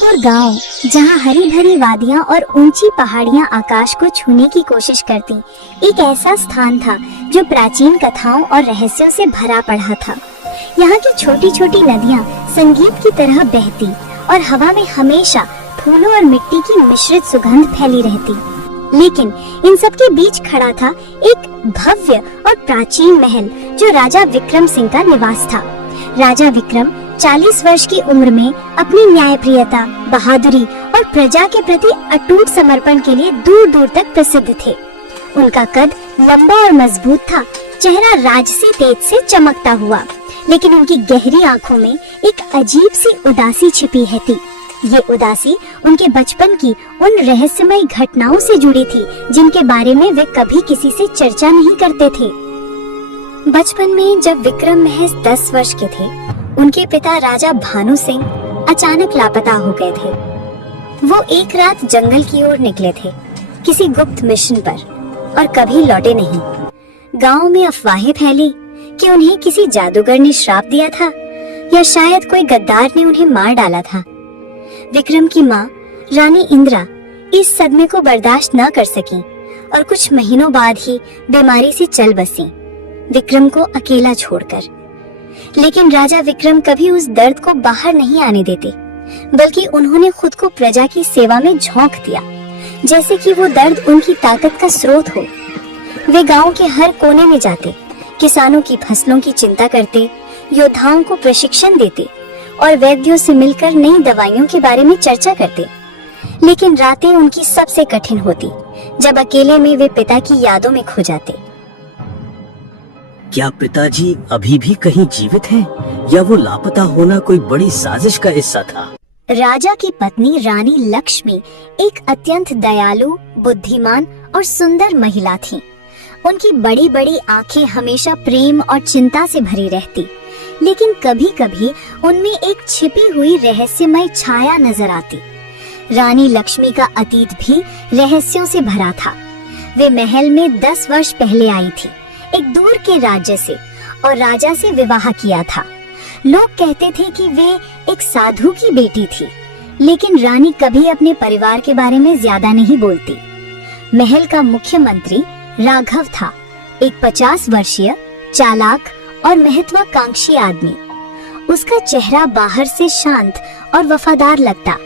जयपुर गांव, जहां हरी भरी वादियां और ऊंची पहाड़ियां आकाश को छूने की कोशिश करती, एक ऐसा स्थान था जो प्राचीन कथाओं और रहस्यों से भरा पड़ा था। यहाँ की छोटी छोटी नदियां संगीत की तरह बहती और हवा में हमेशा फूलों और मिट्टी की मिश्रित सुगंध फैली रहती। लेकिन इन सब के बीच खड़ा था एक भव्य और प्राचीन महल जो राजा विक्रम सिंह का निवास था। राजा विक्रम 40 वर्ष की उम्र में अपनी न्यायप्रियता, बहादुरी और प्रजा के प्रति अटूट समर्पण के लिए दूर दूर तक प्रसिद्ध थे। उनका कद लंबा और मजबूत था, चेहरा राजसी तेज से चमकता हुआ, लेकिन उनकी गहरी आंखों में एक अजीब सी उदासी छिपी है थी। ये उदासी उनके बचपन की उन रहस्यमय घटनाओं से जुड़ी थी जिनके बारे में वे कभी किसी से चर्चा नहीं करते थे। बचपन में जब विक्रम महज 10 वर्ष के थे, उनके पिता राजा भानु सिंह अचानक लापता हो गए थे। वो एक रात जंगल की ओर निकले थे, किसी गुप्त मिशन पर, और कभी लौटे नहीं। गांव में अफवाहें फैली कि उन्हें किसी जादूगर ने श्राप दिया था या शायद कोई गद्दार ने उन्हें मार डाला था। विक्रम की माँ रानी इंदिरा इस सदमे को बर्दाश्त न कर सकी और कुछ महीनों बाद ही बीमारी से चल बसी, विक्रम को अकेला छोड़कर। लेकिन राजा विक्रम कभी उस दर्द को बाहर नहीं आने देते, बल्कि उन्होंने खुद को प्रजा की सेवा में झोंक दिया, जैसे कि वो दर्द उनकी ताकत का स्रोत हो। वे गांव के हर कोने में जाते, किसानों की फसलों की चिंता करते, योद्धाओं को प्रशिक्षण देते और वैद्यों से मिलकर नई दवाइयों के बारे में चर्चा करते। लेकिन रातें उनकी सबसे कठिन होती, जब अकेले में वे पिता की यादों में खो जाते। क्या पिताजी अभी भी कहीं जीवित हैं या वो लापता होना कोई बड़ी साजिश का हिस्सा था? राजा की पत्नी रानी लक्ष्मी एक अत्यंत दयालु, बुद्धिमान और सुंदर महिला थी। उनकी बड़ी बड़ी आंखें हमेशा प्रेम और चिंता से भरी रहती, लेकिन कभी कभी उनमें एक छिपी हुई रहस्यमय छाया नजर आती। रानी लक्ष्मी का अतीत भी रहस्यों से भरा था। वे महल में 10 वर्ष पहले आई थी, एक दूर के राज्य से, और राजा से विवाह किया था। लोग कहते थे कि वे एक साधु की बेटी थी, लेकिन रानी कभी अपने परिवार के बारे में ज्यादा नहीं बोलती। महल का मुख्य मंत्री राघव था, एक 50 वर्षीय चालाक और महत्वाकांक्षी आदमी। उसका चेहरा बाहर से शांत और वफादार लगता,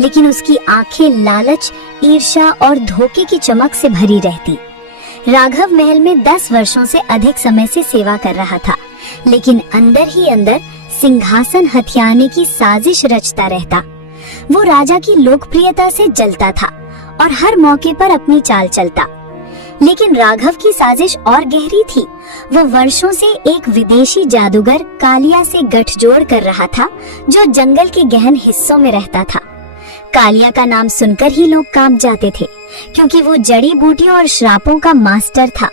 लेकिन उसकी आंखें लालच, ईर्ष्या और धोखे की चमक से भरी रहती। राघव महल में 10 वर्षों से अधिक समय से सेवा कर रहा था, लेकिन अंदर ही अंदर सिंहासन हथियाने की साजिश रचता रहता। वो राजा की लोकप्रियता से जलता था और हर मौके पर अपनी चाल चलता। लेकिन राघव की साजिश और गहरी थी। वो वर्षों से एक विदेशी जादूगर कालिया से गठजोड़ कर रहा था, जो जंगल के गहन हिस्सों में रहता था। कालिया का नाम सुनकर ही लोग कांप जाते थे, क्योंकि वो जड़ी बूटियों और श्रापों का मास्टर था।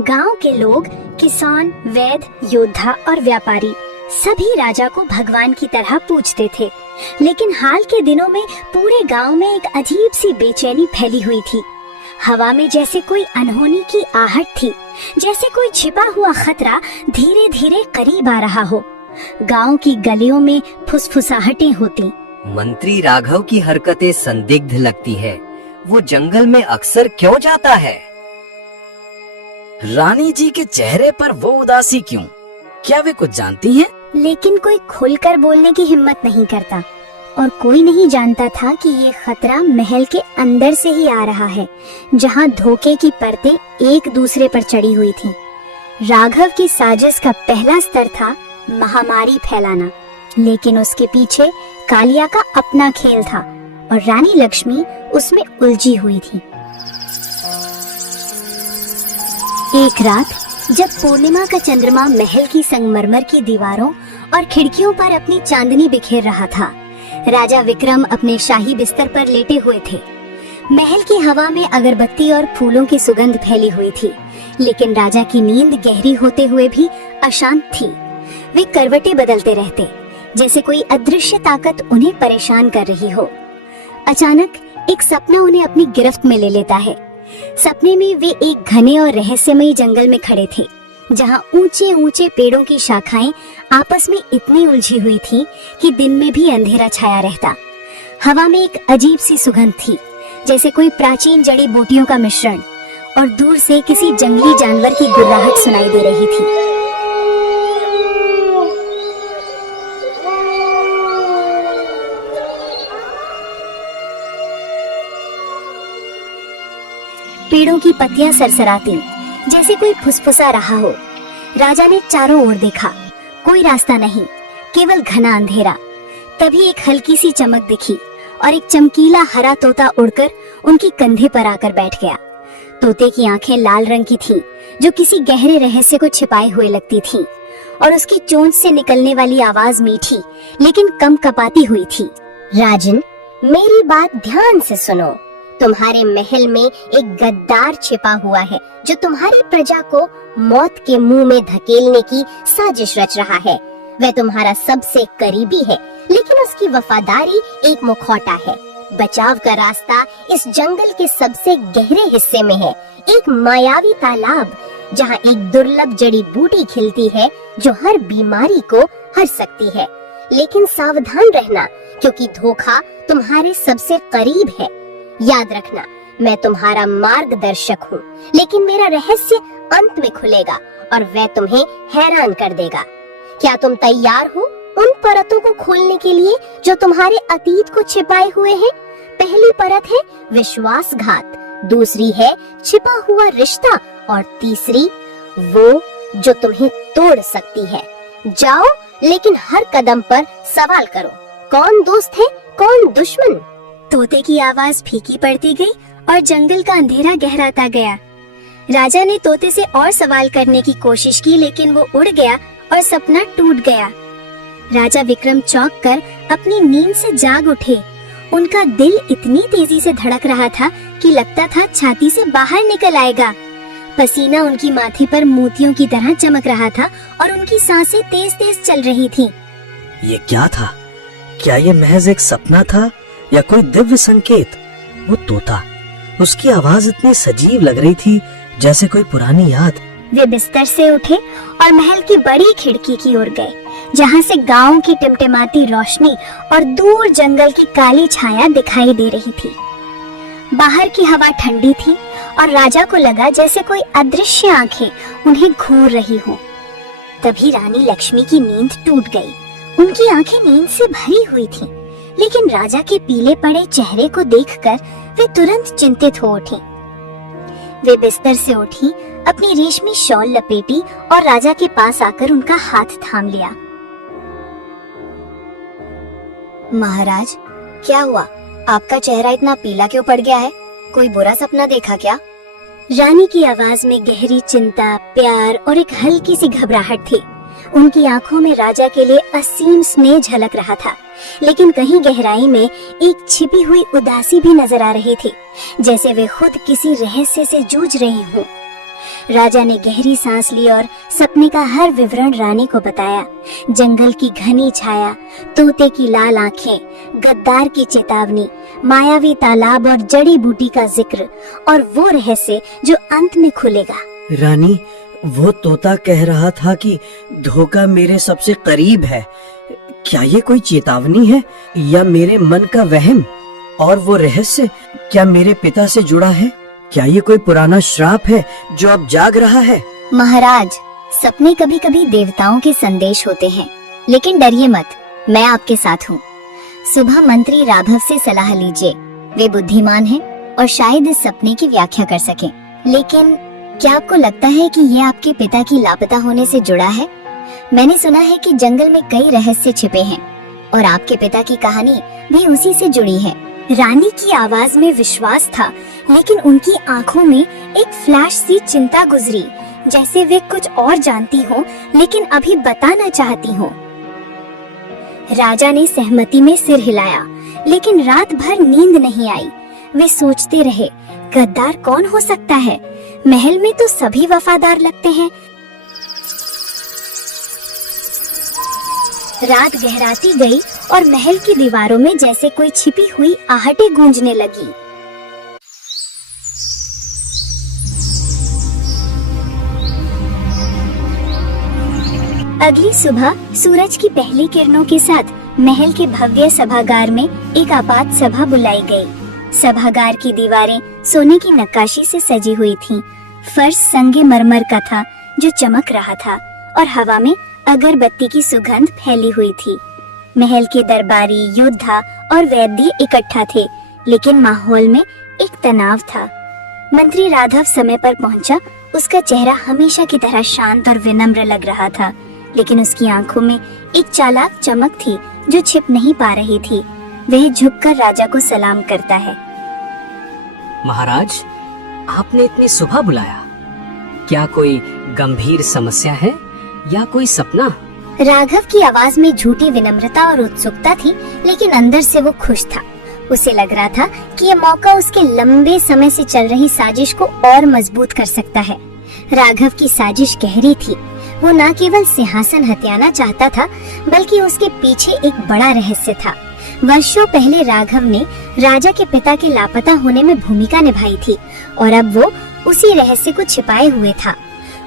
गांव के लोग, किसान, वैद्य, योद्धा और व्यापारी सभी राजा को भगवान की तरह पूजते थे। लेकिन हाल के दिनों में पूरे गांव में एक अजीब सी बेचैनी फैली हुई थी। हवा में जैसे कोई अनहोनी की आहट थी, जैसे कोई छिपा हुआ खतरा धीरे धीरे करीब आ रहा हो। गांव की गलियों में फुसफुसाहटें होती। मंत्री राघव की हरकतें संदिग्ध लगती है। वो जंगल में अक्सर क्यों जाता है? रानी जी के चेहरे पर वो उदासी क्यों? क्या वे कुछ जानती हैं? लेकिन कोई खुलकर बोलने की हिम्मत नहीं करता, और कोई नहीं जानता था कि ये खतरा महल के अंदर से ही आ रहा है, जहां धोखे की परतें एक दूसरे पर चढ़ी हुई थीं। राघव की साजिश का पहला स्तर था महामारी फैलाना, लेकिन उसके पीछे कालिया का अपना खेल था, और रानी लक्ष्मी उसमें उलझी हुई थी। एक रात जब पूर्णिमा का चंद्रमा महल की संगमरमर की दीवारों और खिड़कियों पर अपनी चांदनी बिखेर रहा था, राजा विक्रम अपने शाही बिस्तर पर लेटे हुए थे। महल की हवा में अगरबत्ती और फूलों की सुगंध फैली हुई थी, लेकिन राजा की नींद गहरी होते हुए भी अशांत थी। वे करवटें बदलते रहते, जैसे कोई अदृश्य ताकत उन्हें परेशान कर रही हो। अचानक एक सपना उन्हें अपनी गिरफ्त में ले लेता है। सपने में वे एक घने और रहस्यमयी जंगल में खड़े थे। जहाँ ऊंचे ऊंचे पेड़ों की शाखाएं आपस में इतनी उलझी हुई थीं कि दिन में भी अंधेरा छाया रहता। हवा में एक अजीब सी सुगंध थी, जैसे कोई प्राचीन जड़ी बूटियों का मिश्रण, और दूर से किसी जंगली जानवर की गुर्राहट सुनाई दे रही थी। पेड़ों की पत्तियां सरसराती, जैसे कोई फुसफुसा रहा हो। राजा ने चारों ओर देखा, कोई रास्ता नहीं, केवल घना अंधेरा। तभी एक हल्की सी चमक दिखी और एक चमकीला हरा तोता उड़कर उनके कंधे पर आकर बैठ गया। तोते की आंखें लाल रंग की थीं, जो किसी गहरे रहस्य को छिपाए हुए लगती थीं, और उसकी चोंच से निकलने वाली आवाज मीठी लेकिन कम कपाती हुई थी। राजन, मेरी बात ध्यान से सुनो। तुम्हारे महल में एक गद्दार छिपा हुआ है जो तुम्हारी प्रजा को मौत के मुंह में धकेलने की साजिश रच रहा है। वह तुम्हारा सबसे करीबी है, लेकिन उसकी वफादारी एक मुखौटा है। बचाव का रास्ता इस जंगल के सबसे गहरे हिस्से में है, एक मायावी तालाब जहाँ एक दुर्लभ जड़ी बूटी खिलती है जो हर बीमारी को हर सकती है। लेकिन सावधान रहना, क्योंकि धोखा तुम्हारे सबसे करीब है। याद रखना, मैं तुम्हारा मार्गदर्शक हूँ, लेकिन मेरा रहस्य अंत में खुलेगा और वह तुम्हें हैरान कर देगा। क्या तुम तैयार हो उन परतों को खोलने के लिए जो तुम्हारे अतीत को छिपाए हुए हैं? पहली परत है विश्वासघात, दूसरी है छिपा हुआ रिश्ता, और तीसरी वो जो तुम्हें तोड़ सकती है। जाओ, लेकिन हर कदम पर सवाल करो, कौन दोस्त है, कौन दुश्मन? तोते की आवाज फीकी पड़ती गई और जंगल का अंधेरा गहराता गया। राजा ने तोते से और सवाल करने की कोशिश की, लेकिन वो उड़ गया और सपना टूट गया। राजा विक्रम चौंक कर अपनी नींद से जाग उठे। उनका दिल इतनी तेजी से धड़क रहा था कि लगता था छाती से बाहर निकल आएगा। पसीना उनकी माथे पर मोतियों की तरह चमक रहा था और उनकी सांसें तेज तेज चल रही थीं। ये क्या था? क्या ये महज एक सपना था या कोई दिव्य संकेत? वो तोता, उसकी आवाज इतनी सजीव लग रही थी जैसे कोई पुरानी याद। वे बिस्तर से उठे और महल की बड़ी खिड़की की ओर गए, जहाँ से गांव की टिमटिमाती रोशनी और दूर जंगल की काली छाया दिखाई दे रही थी। बाहर की हवा ठंडी थी और राजा को लगा जैसे कोई अदृश्य आंखें उन्हें घूर रही हो। तभी रानी लक्ष्मी की नींद टूट गई। उनकी आंखें नींद से भरी हुई थीं, लेकिन राजा के पीले पड़े चेहरे को देखकर वे तुरंत चिंतित हो उठी। वे बिस्तर से उठी, अपनी रेशमी शॉल लपेटी और राजा के पास आकर उनका हाथ थाम लिया। महाराज, क्या हुआ? आपका चेहरा इतना पीला क्यों पड़ गया है? कोई बुरा सपना देखा क्या? रानी की आवाज में गहरी चिंता, प्यार और एक हल्की सी घबराहट थी। उनकी आंखों में राजा के लिए असीम स्नेह झलक रहा था, लेकिन कहीं गहराई में एक छिपी हुई उदासी भी नजर आ रही थी, जैसे वे खुद किसी रहस्य से जूझ रही हों। राजा ने गहरी सांस ली और सपने का हर विवरण रानी को बताया। जंगल की घनी छाया, तोते की लाल आंखें, गद्दार की चेतावनी, मायावी तालाब और जड़ी बूटी का जिक्र, और वो रहस्य जो अंत में खुलेगा। रानी, वो तोता कह रहा था कि धोखा मेरे सबसे करीब है। क्या ये कोई चेतावनी है या मेरे मन का वहम? और वो रहस्य क्या मेरे पिता से जुड़ा है? क्या ये कोई पुराना श्राप है जो अब जाग रहा है? महाराज, सपने कभी कभी देवताओं के संदेश होते हैं, लेकिन डरिए मत, मैं आपके साथ हूँ। सुबह मंत्री राघव से सलाह लीजिए, वे बुद्धिमान हैं और शायद इस सपने की व्याख्या कर सकें। लेकिन क्या आपको लगता है कि ये आपके पिता की लापता होने से जुड़ा है? मैंने सुना है कि जंगल में कई रहस्य छिपे हैं और आपके पिता की कहानी भी उसी से जुड़ी है। रानी की आवाज में विश्वास था, लेकिन उनकी आंखों में एक फ्लैश सी चिंता गुजरी, जैसे वे कुछ और जानती हो लेकिन अभी बताना चाहती हो। राजा ने सहमति में सिर हिलाया, लेकिन रात भर नींद नहीं आई। वे सोचते रहे, गद्दार कौन हो सकता है? महल में तो सभी वफादार लगते हैं। रात गहराती गई और महल की दीवारों में जैसे कोई छिपी हुई आहटें गूंजने लगी। अगली सुबह सूरज की पहली किरणों के साथ महल के भव्य सभागार में एक आपात सभा बुलाई गई। सभागार की दीवारें सोने की नक्काशी से सजी हुई थीं। फर्श संगमरमर का था जो चमक रहा था और हवा में अगरबत्ती की सुगंध फैली हुई थी। महल के दरबारी, योद्धा और वैद्य इकट्ठा थे, लेकिन माहौल में एक तनाव था। मंत्री राघव समय पर पहुंचा। उसका चेहरा हमेशा की तरह शांत और विनम्र लग रहा था, लेकिन उसकी आंखों में एक चालाक चमक थी जो छिप नहीं पा रही थी। वह झुककर राजा को सलाम करता है। महाराज, आपने इतनी सुबह बुलाया, क्या कोई गंभीर समस्या है या कोई सपना? राघव की आवाज में झूठी विनम्रता और उत्सुकता थी, लेकिन अंदर से वो खुश था। उसे लग रहा था कि यह मौका उसके लंबे समय से चल रही साजिश को और मजबूत कर सकता है। राघव की साजिश गहरी थी। वो न केवल सिंहासन हथियाना चाहता था, बल्कि उसके पीछे एक बड़ा रहस्य था। वर्षों पहले राघव ने राजा के पिता के लापता होने में भूमिका निभाई थी और अब वो उसी रहस्य को छिपाए हुए था।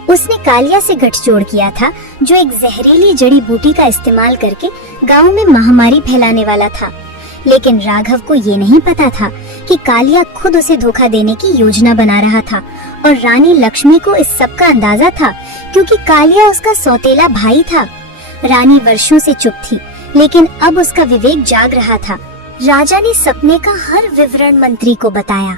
उसने कालिया से गठजोड़ किया था, जो एक जहरीली जड़ी बूटी का इस्तेमाल करके गांव में महामारी फैलाने वाला था। लेकिन राघव को ये नहीं पता था कि कालिया खुद उसे धोखा देने की योजना बना रहा था और रानी लक्ष्मी को इस सब का अंदाजा था, क्योंकि कालिया उसका सौतेला भाई था। रानी वर्षों से चुप थी, लेकिन अब उसका विवेक जाग रहा था। राजा ने सपने का हर विवरण मंत्री को बताया।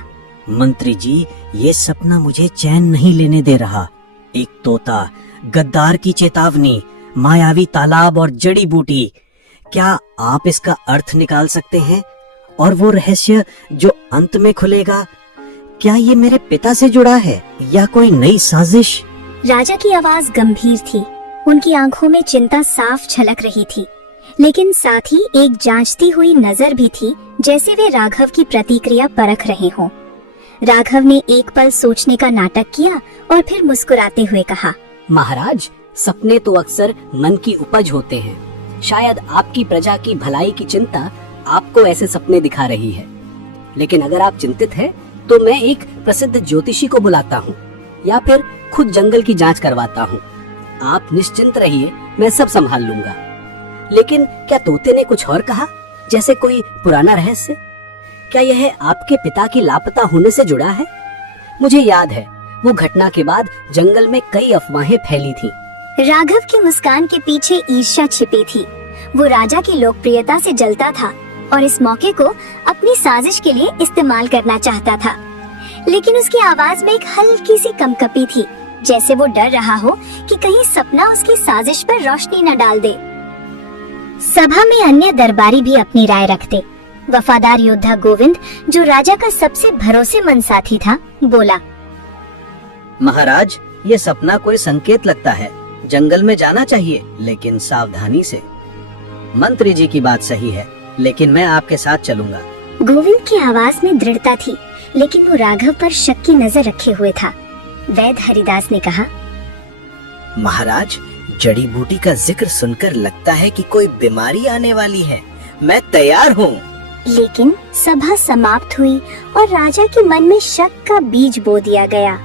मंत्री जी, ये सपना मुझे चैन नहीं लेने दे रहा। एक तोता, गद्दार की चेतावनी, मायावी तालाब और जड़ी बूटी। क्या आप इसका अर्थ निकाल सकते हैं? और वो रहस्य जो अंत में खुलेगा, क्या ये मेरे पिता से जुड़ा है या कोई नई साजिश? राजा की आवाज गंभीर थी। उनकी आंखों में चिंता साफ झलक रही थी, लेकिन साथ ही एक जांचती हुई नजर भी थी, जैसे वे राघव की प्रतिक्रिया परख रहे हों। राघव ने एक पल सोचने का नाटक किया और फिर मुस्कुराते हुए कहा, महाराज, सपने तो अक्सर मन की उपज होते हैं। शायद आपकी प्रजा की भलाई की चिंता आपको ऐसे सपने दिखा रही है। लेकिन अगर आप चिंतित हैं, तो मैं एक प्रसिद्ध ज्योतिषी को बुलाता हूँ या फिर खुद जंगल की जांच करवाता हूँ। आप निश्चिंत रहिए, मैं सब संभाल लूंगा। लेकिन क्या तोते ने कुछ और कहा, जैसे कोई पुराना रहस्य? क्या यह आपके पिता की लापता होने से जुड़ा है? मुझे याद है, वो घटना के बाद जंगल में कई अफवाहें फैली थी। राघव की मुस्कान के पीछे ईर्ष्या छिपी थी। वो राजा की लोकप्रियता से जलता था और इस मौके को अपनी साजिश के लिए इस्तेमाल करना चाहता था। लेकिन उसकी आवाज में एक हल्की सी कंपकपी थी, जैसे वो डर रहा हो कि कहीं सपना उसकी साजिश पर रोशनी न डाल दे। सभा में अन्य दरबारी भी अपनी राय रखते। वफादार योद्धा गोविंद, जो राजा का सबसे भरोसेमंद साथी था, बोला, महाराज, ये सपना कोई संकेत लगता है। जंगल में जाना चाहिए, लेकिन सावधानी से। मंत्री जी की बात सही है, लेकिन मैं आपके साथ चलूंगा। गोविंद की आवाज में दृढ़ता थी, लेकिन वो राघव पर शक की नजर रखे हुए था। वैद्य हरिदास ने कहा, महाराज, जड़ी बूटी का जिक्र सुनकर लगता है कि कोई बीमारी आने वाली है। मैं तैयार हूँ। लेकिन सभा समाप्त हुई और राजा के मन में शक का बीज बो दिया गया।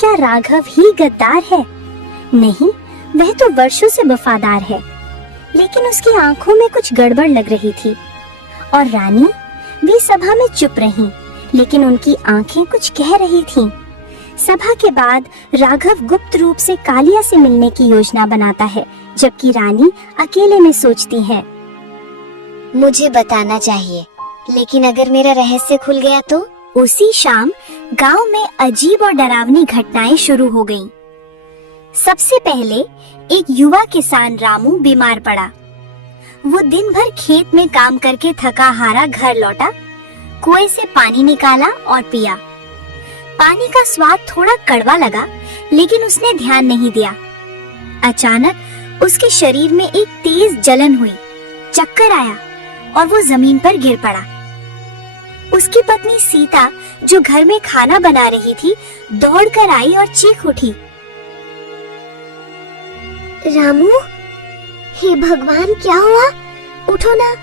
क्या राघव ही गद्दार है? नहीं, वह तो वर्षों से वफादार है, लेकिन उसकी आंखों में कुछ गड़बड़ लग रही थी। और रानी भी सभा में चुप रहीं, लेकिन उनकी आंखें कुछ कह रही थीं। सभा के बाद राघव गुप्त रूप से कालिया से मिलने की योजना बनाता है, जबकि रानी अकेले में सोचती है, मुझे बताना चाहिए, लेकिन अगर मेरा रहस्य खुल गया तो? उसी शाम गांव में अजीब और डरावनी घटनाएं शुरू हो गईं। सबसे पहले एक युवा किसान रामू बीमार पड़ा। वो दिन भर खेत में काम करके थका हारा घर लौटा, कुएं से पानी निकाला और पिया। पानी का स्वाद थोड़ा कड़वा लगा, लेकिन उसने ध्यान नहीं दिया। अचानक उसके शरीर में एक तेज जलन हुई, चक्कर आया और वो जमीन पर गिर पड़ा। उसकी पत्नी सीता, जो घर में खाना बना रही थी, दौड़कर आई और चीख उठी, रामू, हे भगवान, क्या हुआ? उठो ना,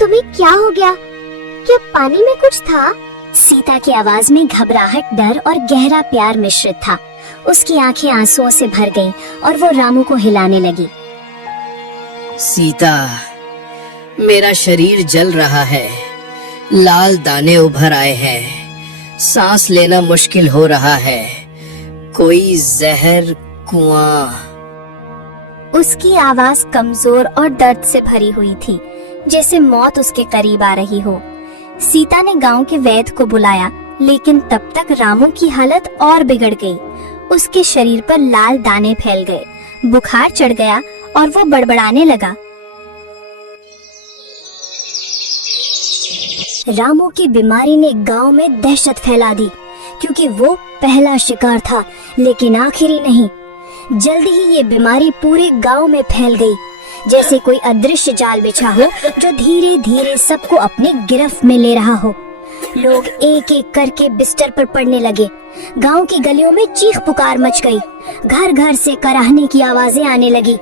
तुम्हें क्या हो गया? क्या पानी में कुछ था? सीता की आवाज में घबराहट, डर और गहरा प्यार मिश्रित था। उसकी आंखें आंसुओं से भर गईं और वो रामू को हिलाने लगी। सीता, मेरा शरीर जल रहा है, लाल दाने उभर आए हैं, सांस लेना मुश्किल हो रहा है, कोई जहर कुआं। उसकी आवाज कमजोर और दर्द से भरी हुई थी, जैसे मौत उसके करीब आ रही हो। सीता ने गांव के वैद्य को बुलाया, लेकिन तब तक रामू की हालत और बिगड़ गई। उसके शरीर पर लाल दाने फैल गए, बुखार चढ़ गया और वो बड़बड़ाने लगा। रामू की बीमारी ने गांव में दहशत फैला दी, क्योंकि वो पहला शिकार था, लेकिन आखिरी नहीं। जल्दी ही ये बीमारी पूरे गांव में फैल गई, जैसे कोई अदृश्य जाल बिछा हो जो धीरे धीरे सबको अपने गिरफ्त में ले रहा हो। लोग एक एक करके बिस्तर पर पड़ने लगे। गांव की गलियों में चीख पुकार मच गई। घर घर से कराहने की आवाजें आने लगी।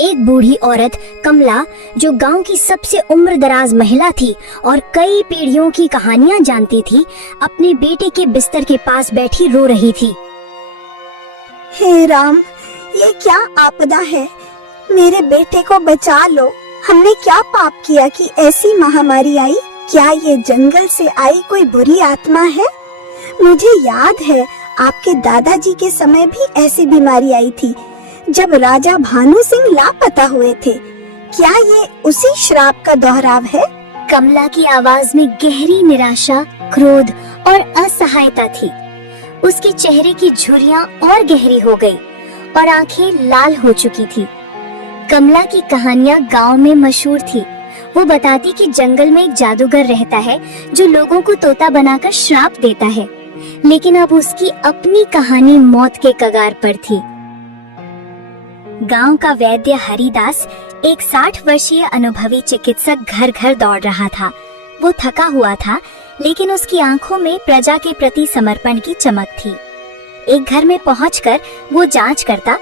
एक बूढ़ी औरत कमला, जो गांव की सबसे उम्रदराज महिला थी और कई पीढ़ियों की कहानियां जानती थी, अपने बेटे के बिस्तर के पास बैठी रो रही थी। हे राम, ये क्या आपदा है? मेरे बेटे को बचा लो। हमने क्या पाप किया कि ऐसी महामारी आई? क्या ये जंगल से आई कोई बुरी आत्मा है? मुझे याद है आपके दादाजी के समय भी ऐसी बीमारी आई थी, जब राजा भानु सिंह लापता हुए थे। क्या ये उसी श्राप का दोहराव है? कमला की आवाज में गहरी निराशा, क्रोध और असहायता थी। उसके चेहरे की झुर्रियां और गहरी हो गई और आंखें लाल हो चुकी थी। कमला की कहानियां गांव में मशहूर थी। वो बताती कि जंगल में एक जादूगर रहता है जो लोगों को तोता बनाकर श्राप देता है, लेकिन अब उसकी अपनी कहानी मौत के कगार पर थी। गांव का वैद्य हरिदास, एक 60 वर्षीय अनुभवी चिकित्सक, घर घर दौड़ रहा था। वो थका हुआ था, लेकिन उसकी आंखों में प्रजा के प्रति समर्पण की चमक थी। एक घर में पहुंचकर वो जांच करता।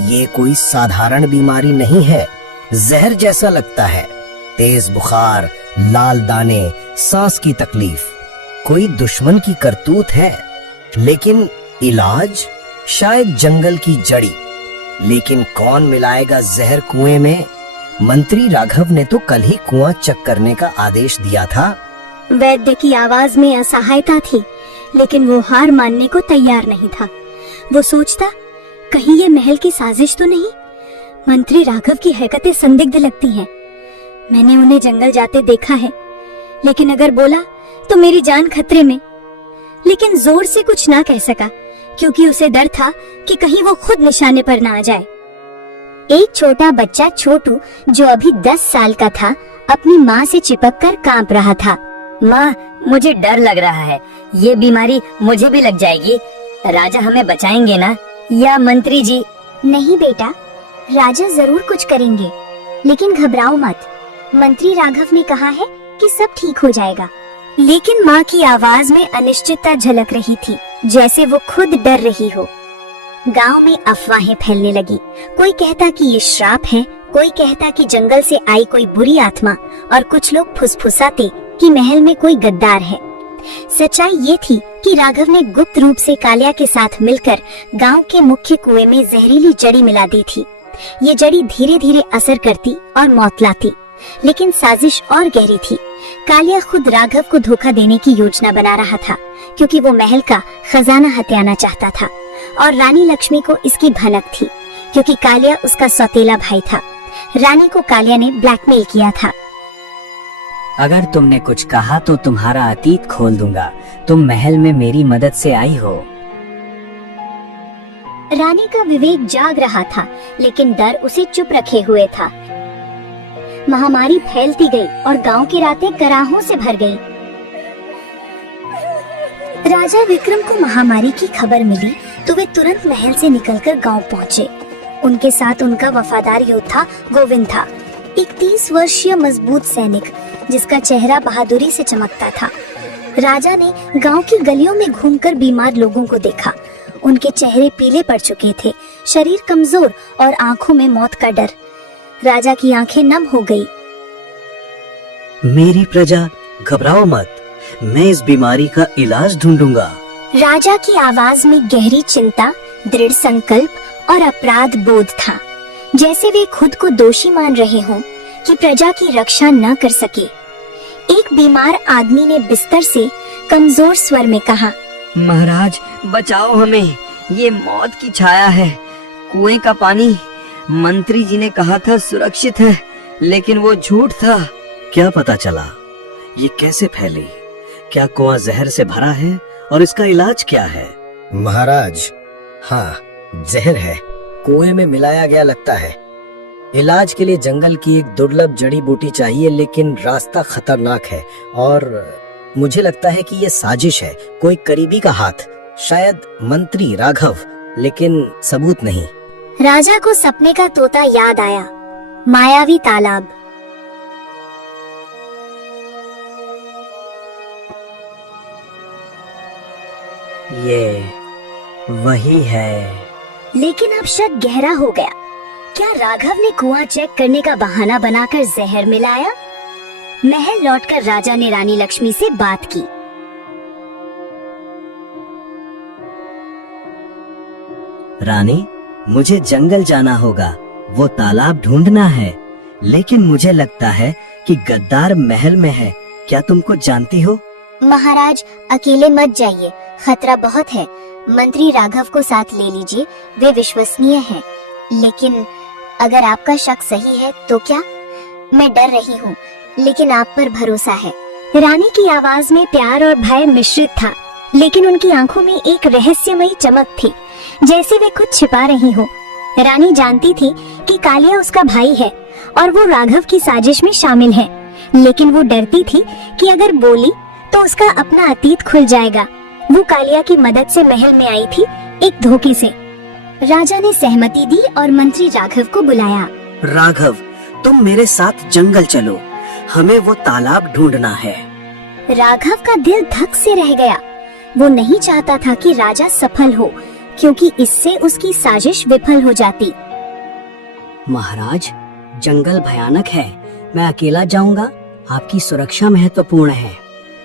ये कोई साधारण बीमारी नहीं है, जहर जैसा लगता है। तेज बुखार, लाल दाने, सांस की तकलीफ, कोई दुश्मन की करतूत है। लेकिन इलाज शायद जंगल की जड़ी। लेकिन कौन मिलाएगा जहर कुएं में? मंत्री राघव ने तो कल ही कुआं चेक करने का आदेश दिया था। वैद्य की आवाज में असहायता थी, लेकिन वो हार मानने को तैयार नहीं था। वो सोचता, कहीं ये महल की साजिश तो नहीं? मंत्री राघव की हरकतें संदिग्ध लगती हैं। मैंने उन्हें जंगल जाते देखा है, लेकिन अगर बोला तो मेरी जान खतरे में। लेकिन जोर से कुछ ना कह सका, क्योंकि उसे डर था कि कहीं वो खुद निशाने पर ना आ जाए। एक छोटा बच्चा छोटू, जो अभी 10 साल का था, अपनी माँ से चिपककर कांप रहा था। माँ, मुझे डर लग रहा है। ये बीमारी मुझे भी लग जाएगी। राजा हमें बचाएंगे ना, या मंत्री जी? नहीं बेटा, राजा जरूर कुछ करेंगे, लेकिन घबराओ मत। मंत्री राघव ने कहा है कि सब ठीक हो जाएगा। लेकिन माँ की आवाज में अनिश्चितता झलक रही थी, जैसे वो खुद डर रही हो। गांव में अफवाहें फैलने लगी। कोई कहता कि ये श्राप है, कोई कहता कि जंगल से आई कोई बुरी आत्मा, और कुछ लोग फुसफुसाते कि महल में कोई गद्दार है। सच्चाई ये थी कि राघव ने गुप्त रूप से कालिया के साथ मिलकर गांव के मुख्य कुएं में जहरीली जड़ी मिला दी थी। ये जड़ी धीरे धीरे असर करती और मौत लाती, लेकिन साजिश और गहरी थी। कालिया खुद राघव को धोखा देने की योजना बना रहा था, क्योंकि वो महल का खजाना हथियाना चाहता था, और रानी लक्ष्मी को इसकी भनक थी, क्योंकि कालिया उसका सौतेला भाई था। रानी को कालिया ने ब्लैकमेल किया था। अगर तुमने कुछ कहा तो तुम्हारा अतीत खोल दूंगा। तुम महल में मेरी मदद से आई हो। रानी का विवेक जाग रहा था, लेकिन डर उसे चुप रखे हुए था। महामारी फैलती गई और गांव की रातें कराहों से भर गईं। राजा विक्रम को महामारी की खबर मिली तो वे तुरंत महल से निकलकर गांव पहुंचे। उनके साथ उनका वफादार योद्धा गोविंद था, एक 30 वर्षीय मजबूत सैनिक, जिसका चेहरा बहादुरी से चमकता था। राजा ने गांव की गलियों में घूमकर बीमार लोगों को देखा। उनके चेहरे पीले पड़ चुके थे, शरीर कमजोर और आंखों में मौत का डर। राजा की आंखें नम हो गई। मेरी प्रजा, घबराओ मत, मैं इस बीमारी का इलाज ढूंढूंगा। राजा की आवाज में गहरी चिंता, दृढ़ संकल्प और अपराध बोध था, जैसे वे खुद को दोषी मान रहे हों कि प्रजा की रक्षा न कर सके। एक बीमार आदमी ने बिस्तर से कमजोर स्वर में कहा, महाराज बचाओ हमें, ये मौत की छाया है। कुएं का पानी मंत्री जी ने कहा था सुरक्षित है, लेकिन वो झूठ था। क्या पता चला ये कैसे फैली? क्या कुआं जहर से भरा है और इसका इलाज क्या है? महाराज, हाँ, जहर है, कुएं में मिलाया गया लगता है। इलाज के लिए जंगल की एक दुर्लभ जड़ी बूटी चाहिए, लेकिन रास्ता खतरनाक है और मुझे लगता है कि ये साजिश है, कोई करीबी का हाथ, शायद मंत्री राघव, लेकिन सबूत नहीं। राजा को सपने का तोता याद आया, मायावी तालाब। ये वही है। लेकिन अब शक गहरा हो गया। क्या राघव ने कुआं चेक करने का बहाना बनाकर जहर मिलाया? महल लौटकर राजा ने रानी लक्ष्मी से बात की। रानी, मुझे जंगल जाना होगा, वो तालाब ढूंढना है, लेकिन मुझे लगता है कि गद्दार महल में है। क्या तुम कुछ जानती हो? महाराज, अकेले मत जाइए, खतरा बहुत है। मंत्री राघव को साथ ले लीजिए, वे विश्वसनीय हैं। लेकिन अगर आपका शक सही है तो क्या? मैं डर रही हूँ, लेकिन आप पर भरोसा है। रानी की आवाज में प्यार और भय मिश्रित था, लेकिन उनकी आंखों में एक रहस्यमयी चमक थी, जैसे वे कुछ छिपा रही हो। रानी जानती थी कि कालिया उसका भाई है और वो राघव की साजिश में शामिल है, लेकिन वो डरती थी कि अगर बोली तो उसका अपना अतीत खुल जाएगा। वो कालिया की मदद से महल में आई थी, एक धोखे से। राजा ने सहमति दी और मंत्री राघव को बुलाया। राघव, तुम मेरे साथ जंगल चलो, हमें वो तालाब ढूंढना है। राघव का दिल धक से रह गया। वो नहीं चाहता था कि राजा सफल हो, क्योंकि इससे उसकी साजिश विफल हो जाती। महाराज, जंगल भयानक है, मैं अकेला जाऊंगा, आपकी सुरक्षा महत्वपूर्ण है।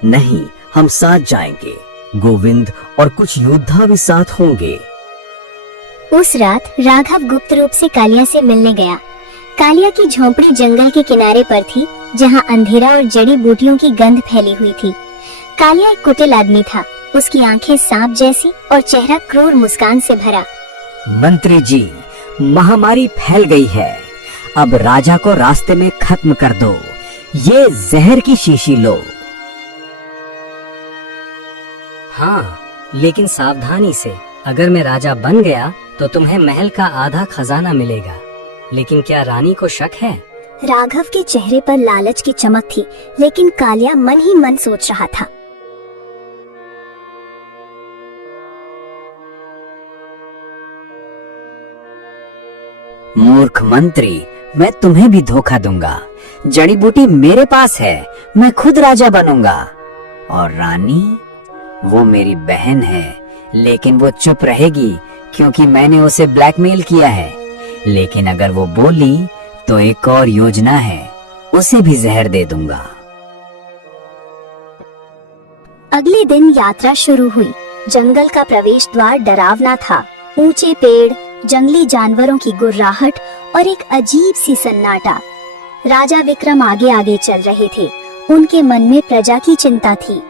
नहीं, हम साथ जाएंगे, गोविंद और कुछ योद्धा भी साथ होंगे। उस रात राघव गुप्त रूप से कालिया से मिलने गया। कालिया की झोंपड़ी जंगल के किनारे पर थी, जहां अंधेरा और जड़ी बूटियों की गंध फैली हुई थी। कालिया एक कुटिल आदमी था, उसकी आंखें सांप जैसी और चेहरा क्रूर मुस्कान से भरा। मंत्री जी, महामारी फैल गई है, अब राजा को रास्ते में खत्म कर दो। ये जहर की शीशी लो। हाँ, लेकिन सावधानी से। अगर मैं राजा बन गया तो तुम्हें महल का आधा खजाना मिलेगा। लेकिन क्या रानी को शक है? राघव के चेहरे पर लालच की चमक थी, लेकिन कालिया मन ही मन सोच रहा था। मूर्ख मंत्री, मैं तुम्हें भी धोखा दूंगा। जड़ी बूटी मेरे पास है, मैं खुद राजा बनूंगा। और रानी, वो मेरी बहन है, लेकिन वो चुप रहेगी क्योंकि मैंने उसे ब्लैकमेल किया है। लेकिन अगर वो बोली तो एक और योजना है, उसे भी जहर दे दूंगा। अगले दिन यात्रा शुरू हुई। जंगल का प्रवेश द्वार डरावना था। ऊंचे पेड़, जंगली जानवरों की गुर्राहट और एक अजीब सी सन्नाटा। राजा विक्रम आगे आगे चल रहे थे, उनके मन में प्रजा की चिंता थी।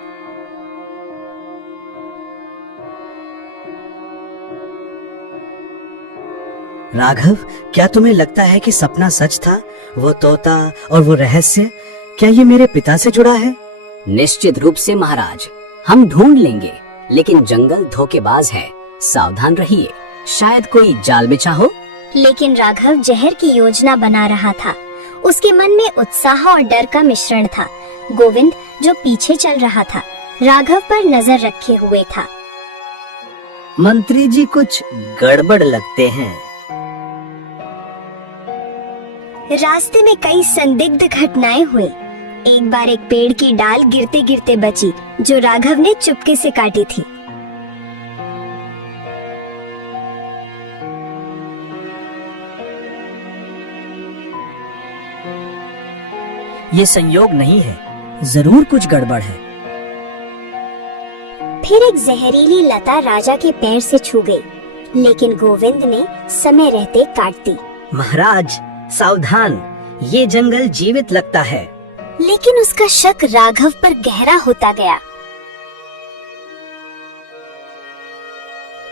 राघव, क्या तुम्हें लगता है कि सपना सच था? वो तोता और वो रहस्य, क्या ये मेरे पिता से जुड़ा है? निश्चित रूप से महाराज, हम ढूंढ लेंगे, लेकिन जंगल धोखेबाज है, सावधान रहिए, शायद कोई जाल बिछा हो। लेकिन राघव जहर की योजना बना रहा था। उसके मन में उत्साह और डर का मिश्रण था। गोविंद, जो पीछे चल रहा था, राघव पर नजर रखे हुए था। मंत्री जी कुछ गड़बड़ लगते हैं। रास्ते में कई संदिग्ध घटनाएं हुई। एक बार एक पेड़ की डाल गिरते गिरते बची, जो राघव ने चुपके से काटी थी। ये संयोग नहीं है, जरूर कुछ गड़बड़ है। फिर एक जहरीली लता राजा के पैर से छू गई। लेकिन गोविंद ने समय रहते काट दी। महाराज सावधान, ये जंगल जीवित लगता है। लेकिन उसका शक राघव पर गहरा होता गया।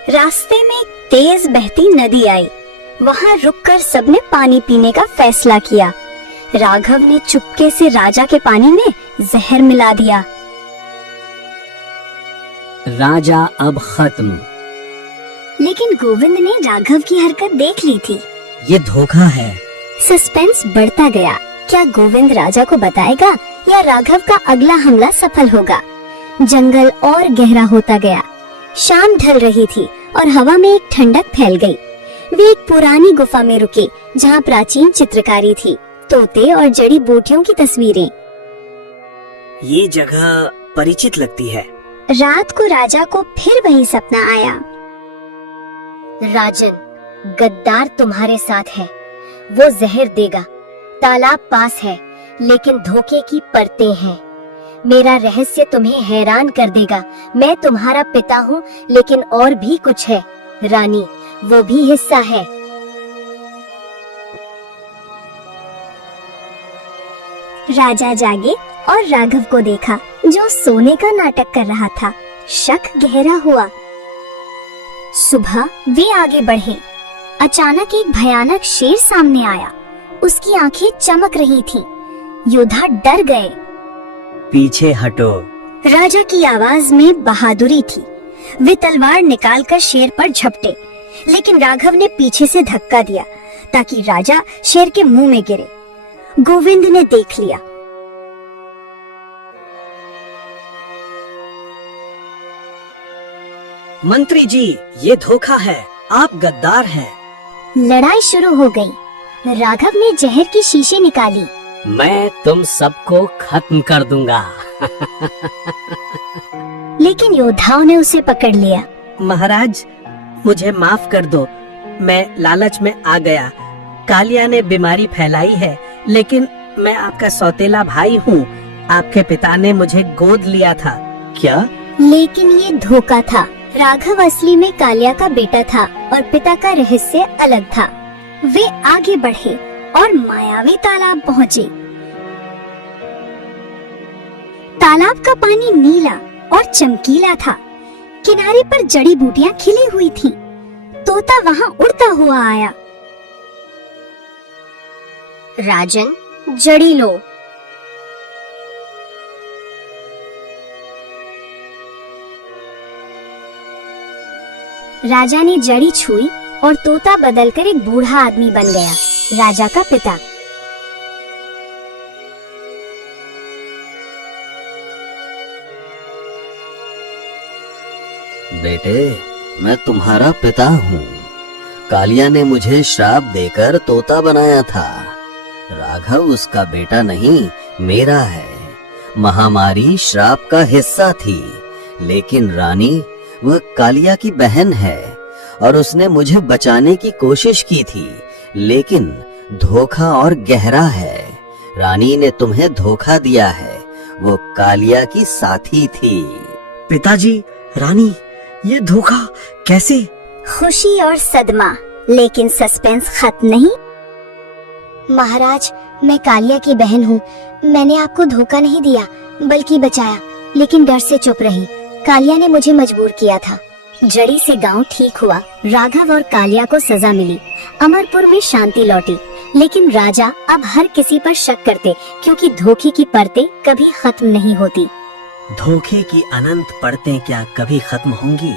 रास्ते में एक तेज बहती नदी आई। वहां रुककर सबने पानी पीने का फैसला किया। राघव ने चुपके से राजा के पानी में जहर मिला दिया। राजा अब खत्म। लेकिन गोविंद ने राघव की हरकत देख ली थी। ये धोखा है। सस्पेंस बढ़ता गया। क्या गोविंद राजा को बताएगा या राघव का अगला हमला सफल होगा? जंगल और गहरा होता गया। शाम ढल रही थी और हवा में एक ठंडक फैल गई। वे एक पुरानी गुफा में रुके जहाँ प्राचीन चित्रकारी थी, तोते और जड़ी बूटियों की तस्वीरें। ये जगह परिचित लगती है। रात को राजा को फिर वही सपना आया। राजन, गद्दार तुम्हारे साथ है। वो जहर देगा। तालाब पास है, लेकिन धोखे की परतें हैं। मेरा रहस्य तुम्हें हैरान कर देगा। मैं तुम्हारा पिता हूँ, लेकिन और भी कुछ है। रानी, वो भी हिस्सा है। राजा जागे और राघव को देखा, जो सोने का नाटक कर रहा था। शक गहरा हुआ। सुबह वे आगे बढ़े। अचानक एक भयानक शेर सामने आया। उसकी आंखें चमक रही थीं। योद्धा डर गए। पीछे हटो। राजा की आवाज में बहादुरी थी। वे तलवार निकालकर शेर पर झपटे, लेकिन राघव ने पीछे से धक्का दिया ताकि राजा शेर के मुंह में गिरे। गोविंद ने देख लिया। मंत्री जी, ये धोखा है। आप गद्दार हैं। लड़ाई शुरू हो गई। राघव ने जहर की शीशी निकाली। मैं तुम सबको खत्म कर दूंगा। लेकिन योद्धाओं ने उसे पकड़ लिया। महाराज, मुझे माफ कर दो। मैं लालच में आ गया। कालिया ने बीमारी फैलाई है, लेकिन मैं आपका सौतेला भाई हूँ। आपके पिता ने मुझे गोद लिया था। क्या? लेकिन ये धोखा था। राघव असली में कालिया का बेटा था और पिता का रहस्य अलग था। वे आगे बढ़े और मायावी तालाब पहुँचे। तालाब का पानी नीला और चमकीला था। किनारे पर जड़ी बूटियां खिली हुई थीं। तोता वहां उड़ता हुआ आया। राजन, जड़ी लो। राजा ने जड़ी छुई और तोता बदलकर एक बूढ़ा आदमी बन गया, राजा का पिता। बेटे, मैं तुम्हारा पिता हूँ। कालिया ने मुझे श्राप देकर तोता बनाया था। राघव उसका बेटा नहीं, मेरा है। महामारी श्राप का हिस्सा थी, लेकिन रानी वह कालिया की बहन है और उसने मुझे बचाने की कोशिश की थी, लेकिन धोखा और गहरा है। रानी ने तुम्हें धोखा दिया है। वो कालिया की साथी थी। पिताजी, रानी, ये धोखा कैसे? खुशी और सदमा, लेकिन सस्पेंस खत्म नहीं। महाराज, मैं कालिया की बहन हूँ। मैंने आपको धोखा नहीं दिया, बल्कि बचाया, लेकिन डर से चुप रही। कालिया ने मुझे मजबूर किया था। जड़ी से गांव ठीक हुआ। राघव और कालिया को सजा मिली। अमरपुर में शांति लौटी। लेकिन राजा अब हर किसी पर शक करते, क्योंकि धोखे की परतें कभी खत्म नहीं होती। धोखे की अनंत परतें क्या कभी खत्म होंगी?